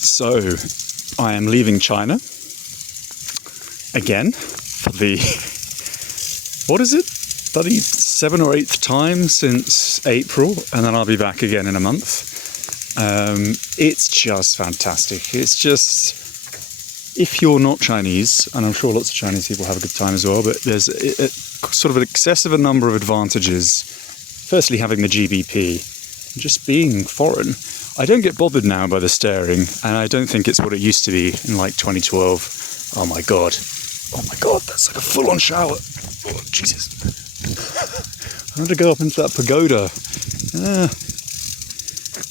So, I am leaving China again for the, what is it? Bloody 7th or 8th time since April, and then I'll be back again in a month. It's just fantastic. It's just, if you're not Chinese, and I'm sure lots of Chinese people have a good time as well, but there's a sort of an excessive number of advantages. Firstly, having the GBP, just being foreign. I don't get bothered now by the staring, and I don't think it's what it used to be in like 2012. Oh my god, that's like a full-on shower. Oh, Jesus. I had to go up into that pagoda.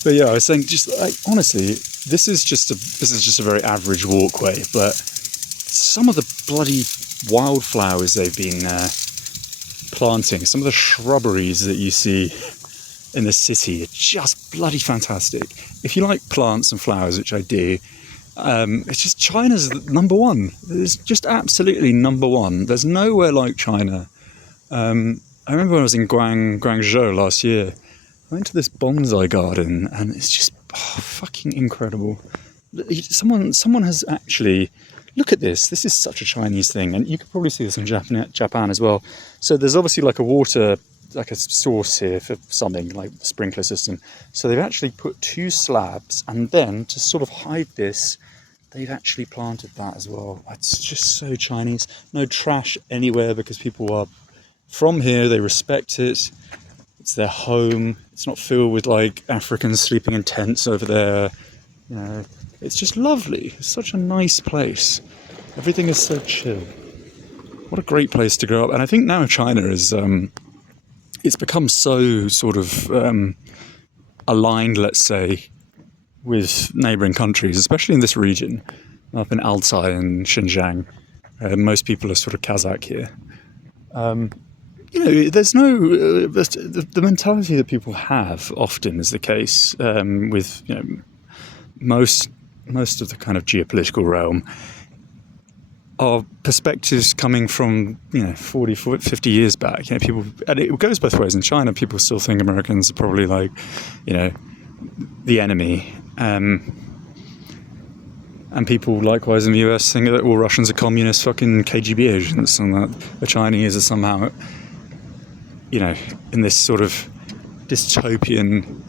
But yeah, I was saying, just like, honestly, this is just a very average walkway, but some of the bloody wildflowers they've been planting, some of the shrubberies that you see in the city are just bloody fantastic. If you like plants and flowers, which I do, it's just China's number one. It's just absolutely number one. There's nowhere like China. I remember when I was in Guangzhou last year, I went to this bonsai garden and it's just fucking incredible. Someone has actually, look at this. This is such a Chinese thing, and you could probably see this in Japan as well. So there's obviously like a water, like a source here for something like the sprinkler system. So they've actually put 2 slabs, and then to sort of hide this, they've actually planted that as well. It's just so Chinese. No trash anywhere because people are from here. They respect it. It's their home. It's not filled with like Africans sleeping in tents over there. You know, it's just lovely. It's such a nice place. Everything is so chill. What a great place to grow up. And I think now China is, it's become so sort of aligned, let's say, with neighbouring countries, especially in this region, up in Altay and Xinjiang. Most people are sort of Kazakh here. You know, there's no the mentality that people have often is the case with, you know, most of the kind of geopolitical realm are perspectives coming from, you know, 40, 50 years back. You know, people, and it goes both ways. In China, people still think Americans are probably like, you know, the enemy. And people likewise in the US think that all Russians are communist fucking KGB agents, and that the Chinese are somehow, you know, in this sort of dystopian,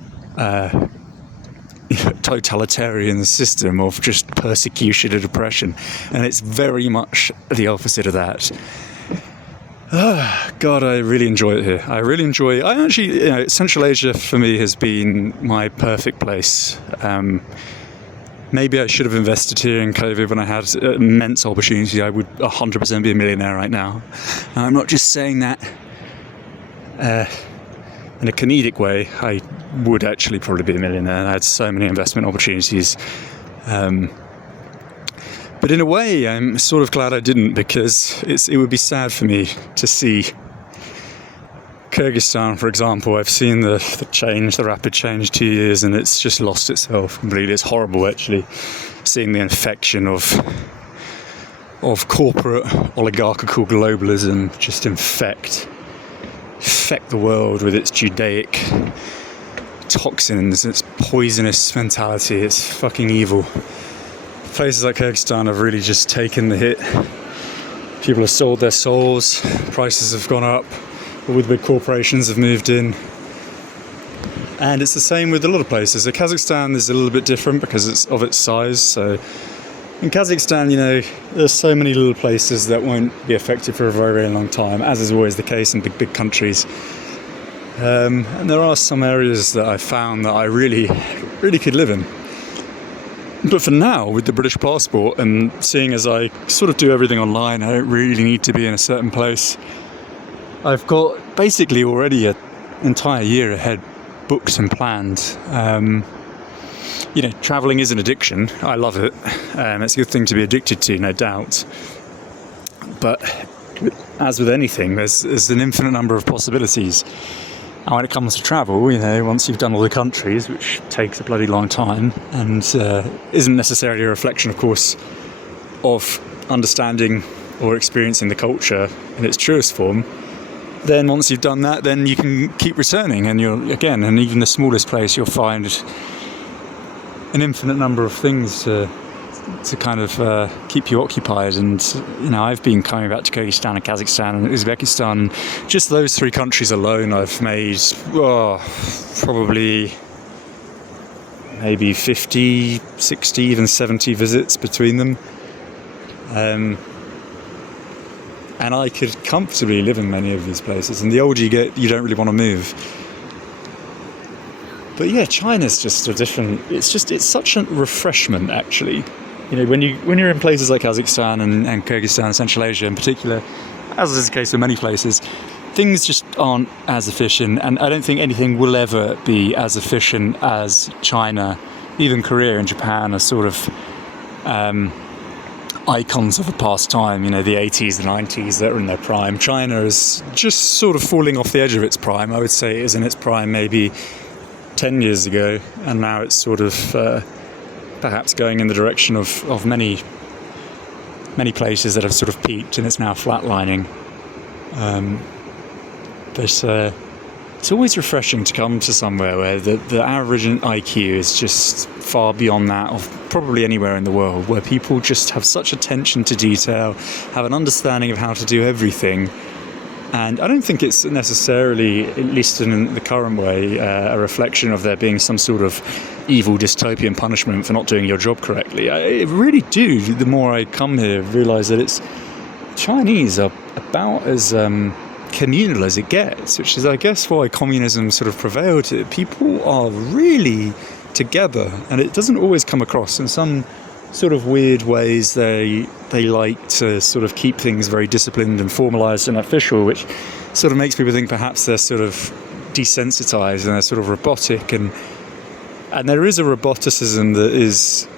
totalitarian system of just persecution and oppression. And it's very much the opposite of that. God, I really enjoy it here. I actually, you know, Central Asia for me has been my perfect place. Maybe I should have invested here in COVID when I had immense opportunity. I would 100% be a millionaire right now. I'm not just saying that in a comedic way. I would actually probably be a millionaire. I had so many investment opportunities. But in a way, I'm sort of glad I didn't, because it would be sad for me to see Kyrgyzstan, for example. I've seen the rapid change 2 years, and it's just lost itself completely. It's horrible, actually, seeing the infection of corporate oligarchical globalism just infect the world with its Judaic toxins, its poisonous mentality. It's fucking evil. Places like Kyrgyzstan have really just taken the hit. People have sold their souls, prices have gone up, all the big corporations have moved in. And it's the same with a lot of places. So Kazakhstan is a little bit different because it's of its size. So in Kazakhstan, you know, there's so many little places that won't be affected for a very, very long time, as is always the case in big countries. And there are some areas that I found that I really, really could live in. But for now, with the British passport, and seeing as I sort of do everything online, I don't really need to be in a certain place. I've got basically already an entire year ahead booked and planned. You know, travelling is an addiction. I love it. It's a good thing to be addicted to, no doubt. But as with anything, there's an infinite number of possibilities. And when it comes to travel, you know, once you've done all the countries, which takes a bloody long time, and isn't necessarily a reflection, of course, of understanding or experiencing the culture in its truest form, then once you've done that, then you can keep returning, and and even the smallest place you'll find an infinite number of things to kind of keep you occupied. And I've been coming back to Kyrgyzstan and Kazakhstan and Uzbekistan. Just those 3 countries alone, I've made probably maybe 50, 60, even 70 visits between them. And I could comfortably live in many of these places. And the older you get, you don't really want to move. But yeah, China's just a different. It's such a refreshment, actually. When you're in places like Kazakhstan and Kyrgyzstan, Central Asia in particular, as is the case with many places, things just aren't as efficient, and I don't think anything will ever be as efficient as China. Even Korea and Japan are sort of icons of a past time, the 80s, the 90s that are in their prime. China is just sort of falling off the edge of its prime. I would say it was in its prime maybe 10 years ago, and now it's sort of perhaps going in the direction of many places that have sort of peaked, and it's now flatlining. But it's always refreshing to come to somewhere where the average IQ is just far beyond that of probably anywhere in the world, where people just have such attention to detail, have an understanding of how to do everything. And I don't think it's necessarily, at least in the current way, a reflection of there being some sort of evil dystopian punishment for not doing your job correctly. I really do, the more I come here, realise that Chinese are about as communal as it gets, which is, I guess, why communism sort of prevailed. People are really together, and it doesn't always come across in some sort of weird ways. They like to sort of keep things very disciplined and formalised and official, which sort of makes people think perhaps they're sort of desensitized and they're sort of robotic, and there is a roboticism that is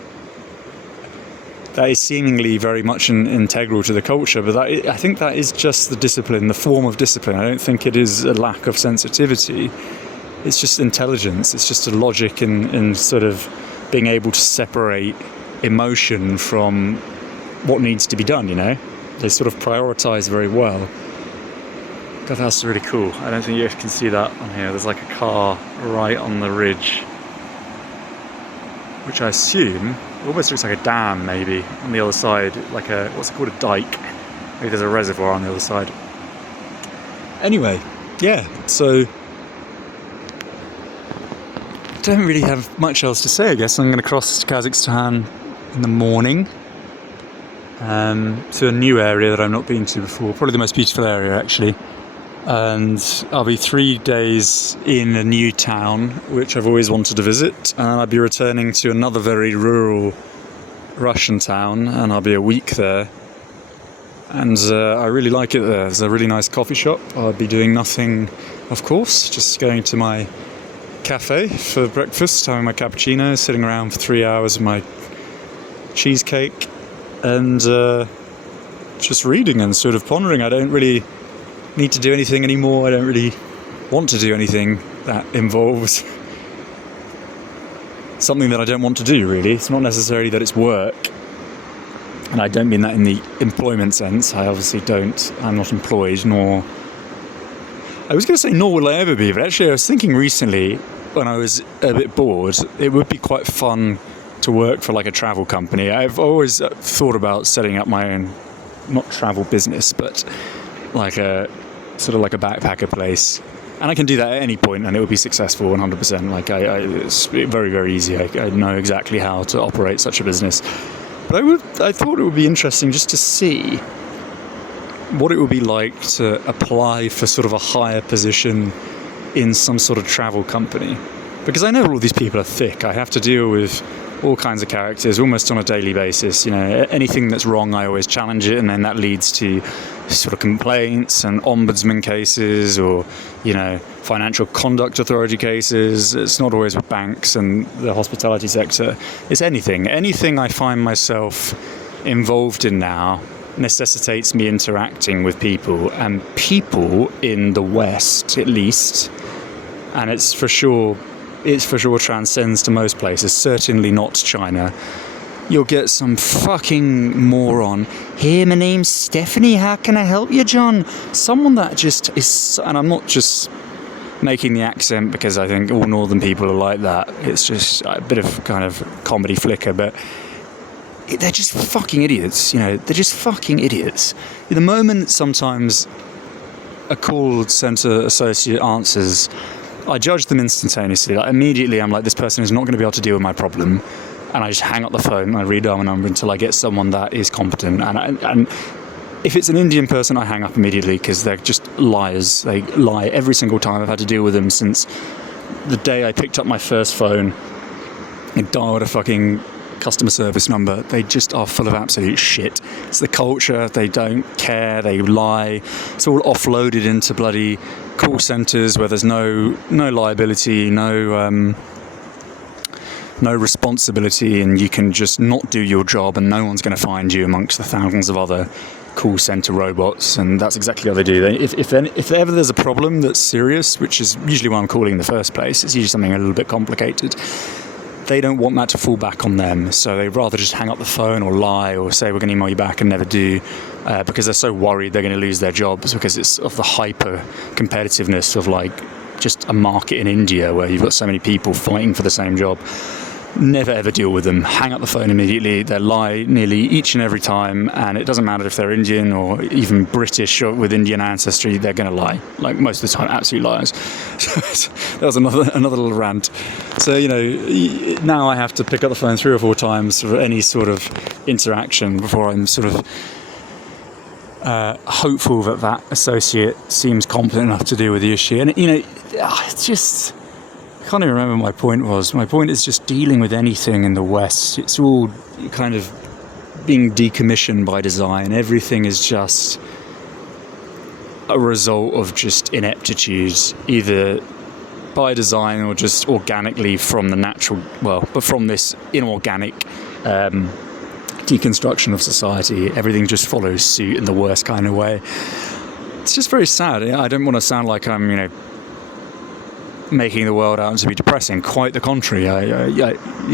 seemingly very much integral to the culture, but I think that is just the discipline, the form of discipline. I don't think it is a lack of sensitivity. It's just intelligence. It's just a logic in sort of being able to separate emotion from what needs to be done, They sort of prioritise very well. God, that's really cool. I don't think you can see that on here. There's like a car right on the ridge, which I assume almost looks like a dam, maybe, on the other side, like what's it called, a dike. Maybe there's a reservoir on the other side. Anyway, yeah, so I don't really have much else to say, I guess. I'm going to cross to Kazakhstan in the morning to a new area that I've not been to before, probably the most beautiful area, actually. And I'll be 3 days in a new town, which I've always wanted to visit, and I'll be returning to another very rural Russian town, and I'll be a week there. And I really like it there. There's a really nice coffee shop. I'll be doing nothing, of course, just going to my cafe for breakfast, having my cappuccino, sitting around for 3 hours with my cheesecake, and just reading and sort of pondering. I don't really need to do anything anymore. I don't really want to do anything that involves something that I don't want to do, really. It's not necessarily that it's work, and I don't mean that in the employment sense. I obviously don't. I'm not employed, nor... I was going to say nor will I ever be, but actually I was thinking recently, when I was a bit bored, it would be quite fun to work for like a travel company. I've always thought about setting up my own, not travel business, but like a sort of like a backpacker place, and I can do that at any point and it would be successful 100%. Like it's very, very easy. I know exactly how to operate such a business. But I thought it would be interesting just to see what it would be like to apply for sort of a higher position in some sort of travel company, because I know all these people are thick. I have to deal with all kinds of characters almost on a daily basis. Anything that's wrong, I always challenge it, and then that leads to sort of complaints and ombudsman cases, or financial conduct authority cases. It's not always with banks and the hospitality sector. It's anything I find myself involved in now necessitates me interacting with people, and people in the West, at least, and it's for sure transcends to most places, certainly not China. You'll get some fucking moron. Hey, my name's Stephanie. How can I help you, John? Someone that just is, and I'm not just making the accent because I think all northern people are like that. It's just a bit of kind of comedy flicker, but they're just fucking idiots, you know. They're just fucking idiots. The moment sometimes a call centre associate answers, I judge them instantaneously. Like, immediately I'm like, this person is not going to be able to deal with my problem, and I just hang up the phone and I redial my number until I get someone that is competent. And if it's an Indian person, I hang up immediately because they're just liars. They lie every single time. I've had to deal with them since the day I picked up my first phone and dialed a fucking customer service number. They just are full of absolute shit. It's the culture. They don't care. They lie. It's all offloaded into bloody call centres where there's no liability, no responsibility, and you can just not do your job and no one's going to find you amongst the thousands of other call centre robots. And that's exactly how they do. If ever there's a problem that's serious, which is usually why I'm calling in the first place, it's usually something a little bit complicated, they don't want that to fall back on them, so they'd rather just hang up the phone or lie or say we're going to email you back and never do, because they're so worried they're going to lose their jobs because it's of the hyper competitiveness of like just a market in India where you've got so many people fighting for the same job. Never ever deal with them. Hang up the phone immediately. They lie nearly each and every time, and it doesn't matter if they're Indian or even British or with Indian ancestry, they're going to lie. Like most of the time, absolute liars. That was another little rant. So, you know, now I have to pick up the phone 3 or 4 times for any sort of interaction before I'm sort of hopeful that associate seems competent enough to deal with the issue. And, you know, it's just... I can't even remember what my point was. My point is just dealing with anything in the West. It's all kind of being decommissioned by design. Everything is just a result of just ineptitude, either by design or just organically from the natural, but from this inorganic deconstruction of society. Everything just follows suit in the worst kind of way. It's just very sad. I don't want to sound like I'm, you know, making the world out to be depressing. Quite the contrary. You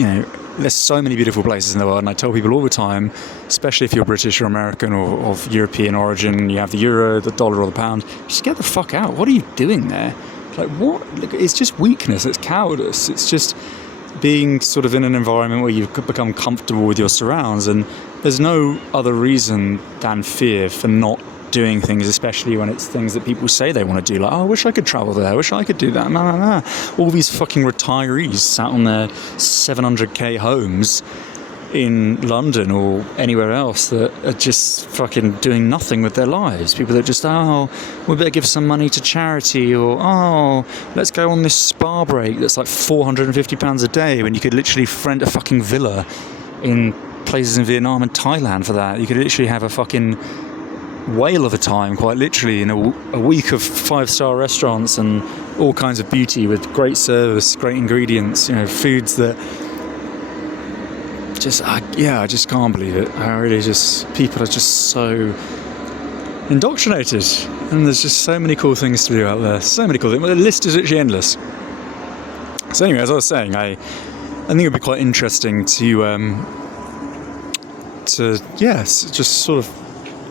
know, there's so many beautiful places in the world, and I tell people all the time, especially if you're British or American or of European origin, you have the euro, the dollar, or the pound, just get the fuck out. What are you doing there? Like, what? It's just weakness. It's cowardice. It's just being sort of in an environment where you've become comfortable with your surrounds, and there's no other reason than fear for not doing things, especially when it's things that people say they want to do, like, oh, I wish I could travel there, I wish I could do that. Nah. All these fucking retirees sat on their 700k homes in London or anywhere else that are just fucking doing nothing with their lives. People that just, oh, we better give some money to charity, or oh, let's go on this spa break that's like £450 a day when you could literally rent a fucking villa in places in Vietnam and Thailand for that. You could literally have a fucking whale of a time, quite literally, in a week of 5-star restaurants and all kinds of beauty with great service, great ingredients, you know, foods that just, I just can't believe it. People are just so indoctrinated, and there's just so many cool things to do out there. So many cool things. The list is literally endless. So anyway, as I was saying, I think it'd be quite interesting to just sort of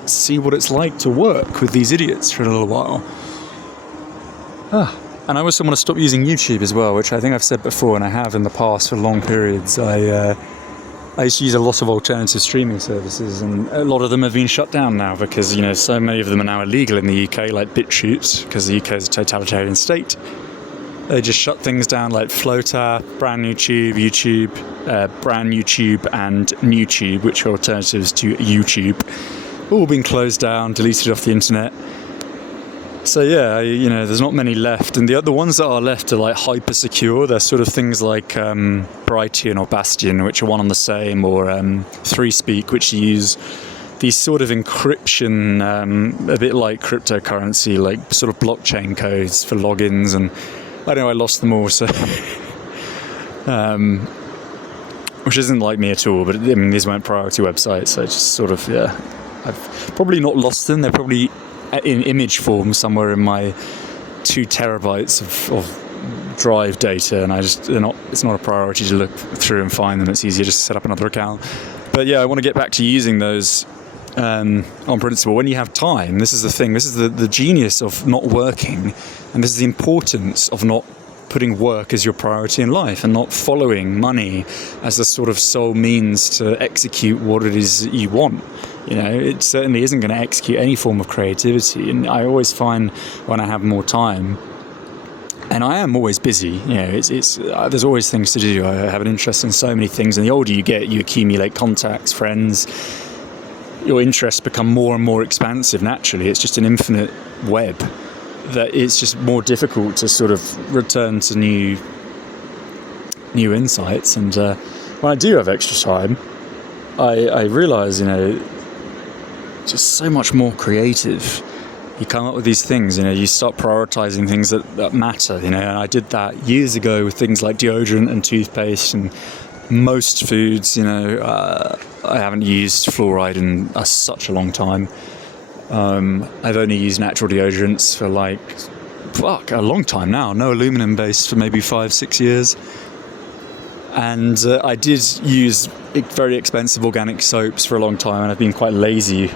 see what it's like to work with these idiots for a little while. And I also want to stop using YouTube as well, which I think I've said before, and I have in the past for long periods. I used to use a lot of alternative streaming services, and a lot of them have been shut down now because, you know, so many of them are now illegal in the UK, like BitChute, because the UK is a totalitarian state. They just shut things down, like Floater, Brand New Tube, YouTube, Brand New Tube, and NewTube, which are alternatives to YouTube. All been closed down, deleted off the internet. So yeah, you know, there's not many left, and the ones that are left are like hyper secure. They're sort of things like Brighton or Bastion, which are one on the same, or 3Speak, which use these sort of encryption, a bit like cryptocurrency, like sort of blockchain codes for logins. And I know I lost them all, so which isn't like me at all. But I mean, these weren't priority websites, so just sort of I've probably not lost them. They're probably in image form somewhere in my 2 terabytes of drive data, and it's not a priority to look through and find them. It's easier just to set up another account. But yeah, I want to get back to using those on principle. When you have time, this is the thing, this is the genius of not working, and this is the importance of not putting work as your priority in life and not following money as the sort of sole means to execute what it is you want. You know, it certainly isn't going to execute any form of creativity. And I always find when I have more time, and I am always busy, you know, there's always things to do. I have an interest in so many things, and the older you get, you accumulate contacts, friends, your interests become more and more expansive naturally. It's just an infinite web that it's just more difficult to sort of return to new insights. And when I do have extra time, I realise, you know, just so much more creative. You come up with these things, you know, you start prioritising things that matter, you know, and I did that years ago with things like deodorant and toothpaste and most foods, you know. I haven't used fluoride in such a long time. I've only used natural deodorants for a long time now. No aluminum based for maybe 5-6 years. And I did use very expensive organic soaps for a long time, and I've been quite lazy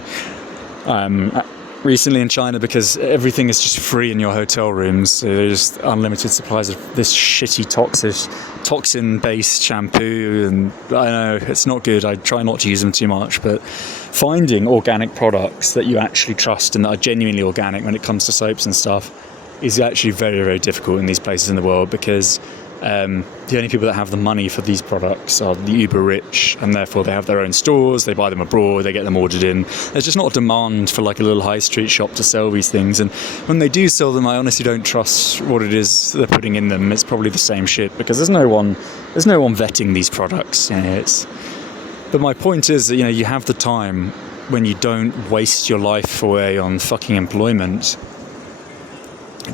recently in China because everything is just free in your hotel rooms. So there's unlimited supplies of this shitty toxin-based shampoo, and I know it's not good. I try not to use them too much, but finding organic products that you actually trust and that are genuinely organic when it comes to soaps and stuff is actually very, very difficult in these places in the world, because the only people that have the money for these products are the uber rich, and therefore they have their own stores, they buy them abroad, they get them ordered in. There's just not a demand for like a little high street shop to sell these things, and when they do sell them, I honestly don't trust what it is they're putting in them. It's probably the same shit, because there's no one vetting these products, you know. But my point is that, you know, you have the time when you don't waste your life away on fucking employment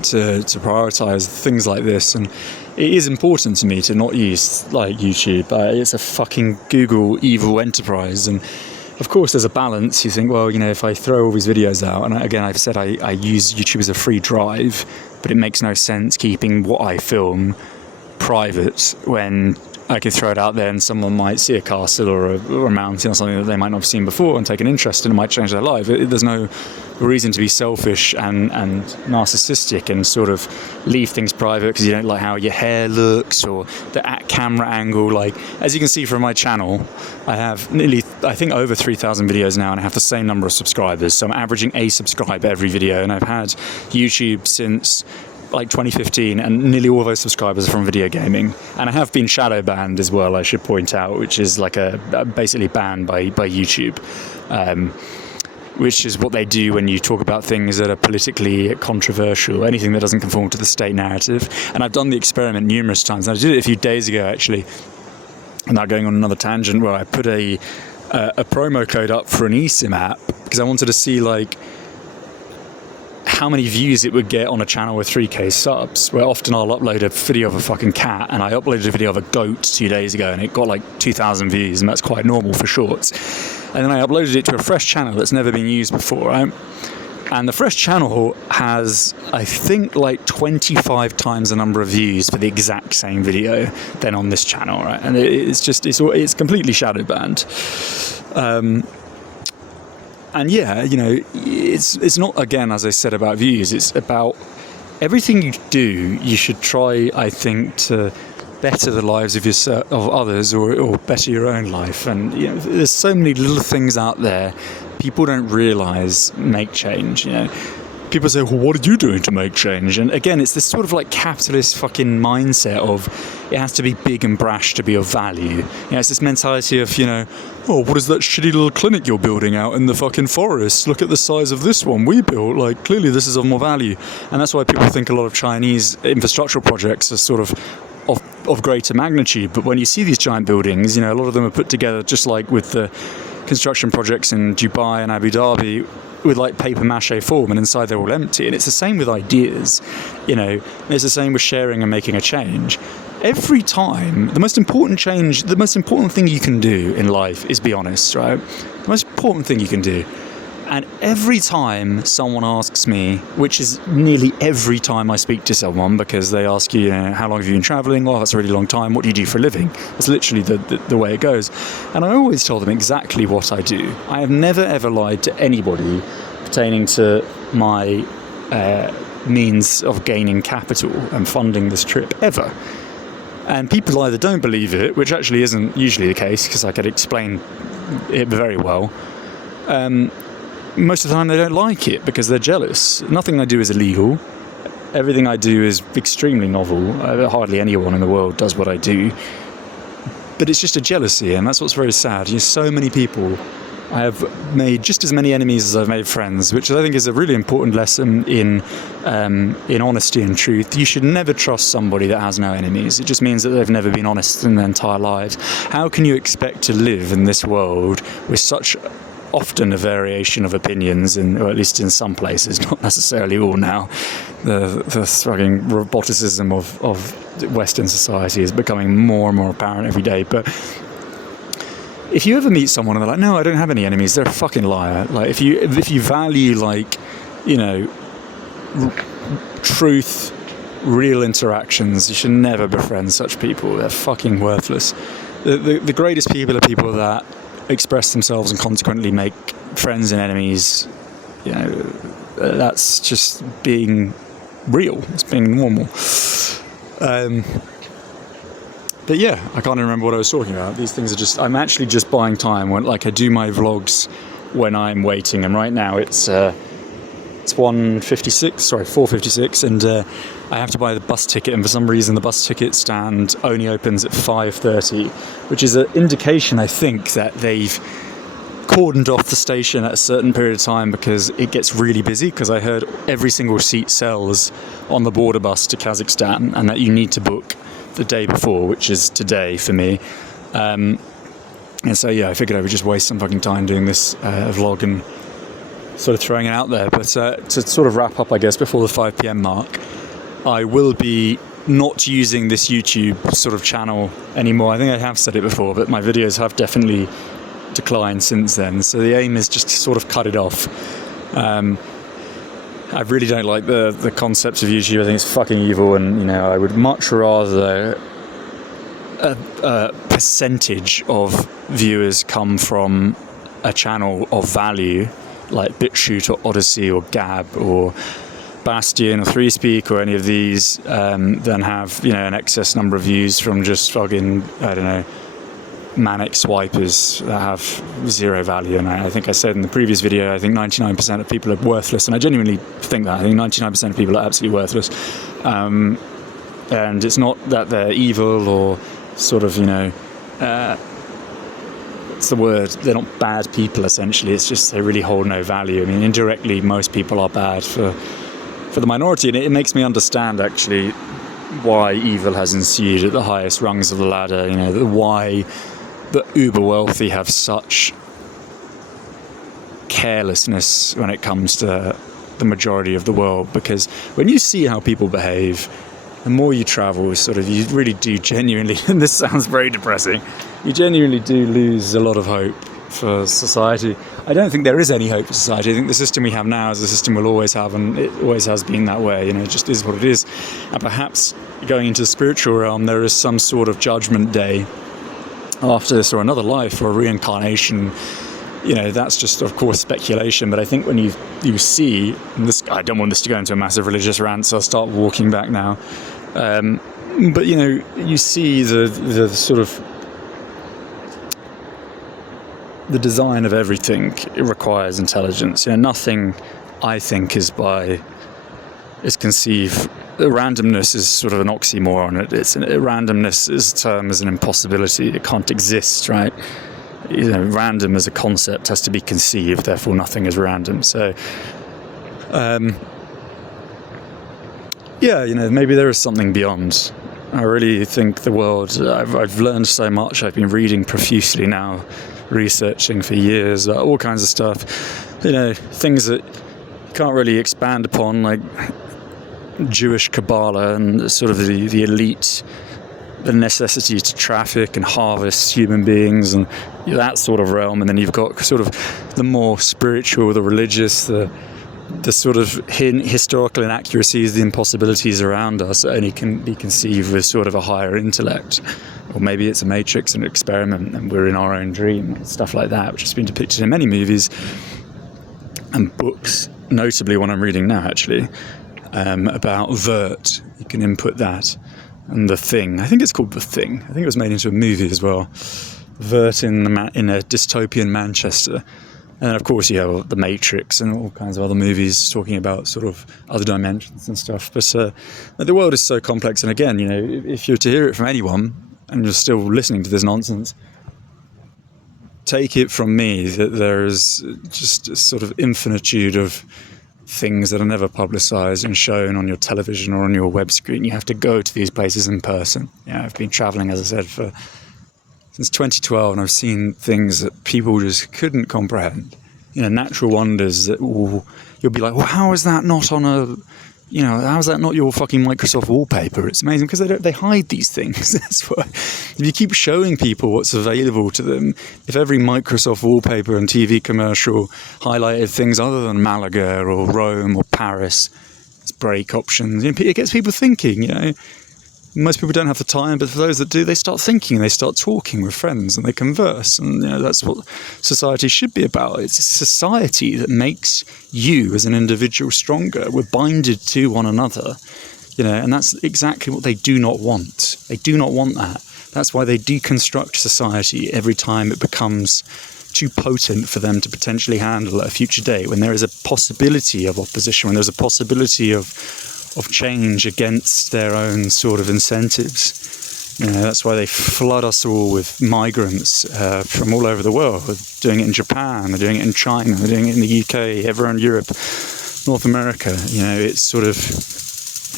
to prioritise things like this. And it is important to me to not use like YouTube. It's a fucking Google evil enterprise, and of course there's a balance. You think, well, you know, if I throw all these videos out, and again I've said I use YouTube as a free drive, but it makes no sense keeping what I film private when I could throw it out there and someone might see a castle or a mountain or something that they might not have seen before and take an interest in. It might change their life. There's no reason to be selfish and narcissistic and sort of leave things private because you don't like how your hair looks or the camera angle. Like, as you can see from my channel, I have I think over 3,000 videos now, and I have the same number of subscribers. So I'm averaging a subscriber every video, and I've had YouTube since like 2015, and nearly all of those subscribers are from video gaming. And I have been shadow banned as well, I should point out, which is like basically banned by YouTube, which is what they do when you talk about things that are politically controversial, anything that doesn't conform to the state narrative. And I've done the experiment numerous times, and I did it a few days ago actually. I'm now going on another tangent where I put a promo code up for an eSIM app because I wanted to see like how many views it would get on a channel with 3k subs, where often I'll upload a video of a fucking cat, and I uploaded a video of a goat 2 days ago and it got like 2,000 views, and that's quite normal for shorts. And then I uploaded it to a fresh channel that's never been used before, right? And the fresh channel has, I think, like 25 times the number of views for the exact same video than on this channel, right? And it's completely shadow banned. And yeah, you know, it's not, again, as I said about views, it's about everything you do, you should try, I think, to better the lives of others or better your own life. And, you know, there's so many little things out there people don't realise make change, you know. People say, well, what are you doing to make change? And again, it's this sort of like capitalist fucking mindset of it has to be big and brash to be of value. You know, it's this mentality of, you know, oh, what is that shitty little clinic you're building out in the fucking forest? Look at the size of this one we built. Like, clearly this is of more value. And that's why people think a lot of Chinese infrastructural projects are sort of greater magnitude. But when you see these giant buildings, you know, a lot of them are put together just like with the construction projects in Dubai and Abu Dhabi, with like paper mache form, and inside they're all empty. And it's the same with ideas, you know. It's the same with sharing and making a change. Every time, the most important thing you can do in life is be honest, right? The most important thing you can do. And every time someone asks me, which is nearly every time I speak to someone, because they ask you, how long have you been traveling? Oh, that's a really long time. What do you do for a living? That's literally the way it goes. And I always tell them exactly what I do. I have never, ever lied to anybody pertaining to my means of gaining capital and funding this trip, ever. And people either don't believe it, which actually isn't usually the case, because I could explain it very well. Most of the time they don't like it because they're jealous. Nothing I do is illegal. Everything I do is extremely novel. Hardly anyone in the world does what I do. But it's just a jealousy, and that's what's very sad. So many people, I have made just as many enemies as I've made friends, which I think is a really important lesson in honesty and truth. You should never trust somebody that has no enemies. It just means that they've never been honest in their entire lives. How can you expect to live in this world with such often a variation of opinions, or at least in some places, not necessarily all now? The fucking roboticism of Western society is becoming more and more apparent every day. But if you ever meet someone and they're like, no, I don't have any enemies, they're a fucking liar. Like, if you value, like, truth, real interactions, you should never befriend such people. They're fucking worthless. The greatest people are people that express themselves and consequently make friends and enemies. That's just being real. It's being normal. But yeah, I can't remember what I was talking about. These things are just, I'm actually just buying time. I do my vlogs when I'm waiting, and right now it's 4:56, and I have to buy the bus ticket, and for some reason the bus ticket stand only opens at 5:30, which is an indication, I think, that they've cordoned off the station at a certain period of time because it gets really busy, because I heard every single seat sells on the border bus to Kazakhstan, and that you need to book the day before, which is today for me. And so yeah, I figured I would just waste some fucking time doing this vlog and sort of throwing it out there. But to sort of wrap up, I guess, before the 5 p.m. mark, I will be not using this YouTube sort of channel anymore. I think I have said it before, but my videos have definitely declined since then. So the aim is just to sort of cut it off. I really don't like the concept of YouTube. I think it's fucking evil, and I would much rather a percentage of viewers come from a channel of value like BitChute or Odyssey or Gab or Bastion or ThreeSpeak or any of these, than have an excess number of views from just fucking, I don't know, manic swipers that have zero value. And I think I said in the previous video, I think 99% of people are worthless, and I genuinely think that. I think 99% of people are absolutely worthless, and it's not that they're evil or sort of what's the word, they're not bad people essentially. It's just they really hold no value. I mean, indirectly most people are bad for the minority, and it makes me understand actually why evil has ensued at the highest rungs of the ladder. Why the uber wealthy have such carelessness when it comes to the majority of the world, because when you see how people behave, the more you travel, you really do genuinely, and this sounds very depressing, you genuinely do lose a lot of hope for society. I don't think there is any hope for society. I think the system we have now is the system we'll always have, and it always has been that way. It just is what it is. And perhaps going into the spiritual realm, there is some sort of judgment day after this, or another life, or a reincarnation. That's just, of course, speculation. But I think when you see this, I don't want this to go into a massive religious rant, so I'll start walking back now. But you see the sort of the design of everything. It requires intelligence. Nothing, I think, is conceived. Randomness is sort of an oxymoron. Randomness is a term, as an impossibility. It can't exist, right? Random as a concept has to be conceived, therefore nothing is random. So maybe there is something beyond. I really think the world, I've learned so much. I've been reading profusely now, researching for years, all kinds of stuff, things that you can't really expand upon, like Jewish Kabbalah and sort of the elite the necessity to traffic and harvest human beings and that sort of realm. And then you've got sort of the more spiritual, the religious, the sort of historical inaccuracies, the impossibilities around us that only can be conceived with sort of a higher intellect. Or maybe it's a matrix and an experiment and we're in our own dream, stuff like that, which has been depicted in many movies and books, notably one I'm reading now actually, about Vert. You can input that. And The Thing. I think it's called The Thing. I think it was made into a movie as well. Vert in a dystopian Manchester. And then, of course, you have The Matrix and all kinds of other movies talking about sort of other dimensions and stuff. But the world is so complex. And again, you know, if you're to hear it from anyone and you're still listening to this nonsense, take it from me that there is just a sort of infinitude of things that are never publicised and shown on your television or on your web screen. You have to go to these places in person. Yeah, I've been travelling, as I said, since 2012, and I've seen things that people just couldn't comprehend. You know, natural wonders that you'll be like, well, how is that not on a, you know, how is that not your fucking Microsoft wallpaper? It's amazing because they hide these things. That's why. If you keep showing people what's available to them, if every Microsoft wallpaper and TV commercial highlighted things other than Malaga or Rome or Paris as break options, you know, it gets people thinking, you know. Most people don't have the time, but for those that do, they start thinking and they start talking with friends and they converse. And you know, that's what society should be about. It's a society that makes you as an individual stronger. We're binded to one another, you know, and that's exactly what they do not want. They do not want that. That's why they deconstruct society every time it becomes too potent for them to potentially handle at a future day, when there is a possibility of opposition, when there's a possibility of change against their own sort of incentives. You know, that's why they flood us all with migrants from all over the world. They're doing it in Japan, they're doing it in China, they're doing it in the UK, everywhere in Europe, North America. You know, it sort of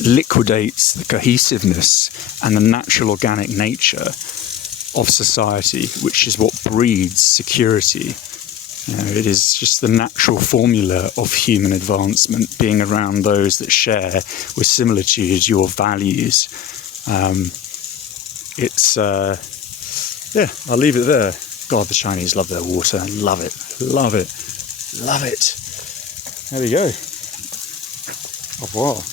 liquidates the cohesiveness and the natural organic nature of society, which is what breeds security. You know, it is just the natural formula of human advancement, being around those that share with similitude your values. I'll leave it there. God, the Chinese love their water. Love it. Love it. Love it. There we go. Au revoir.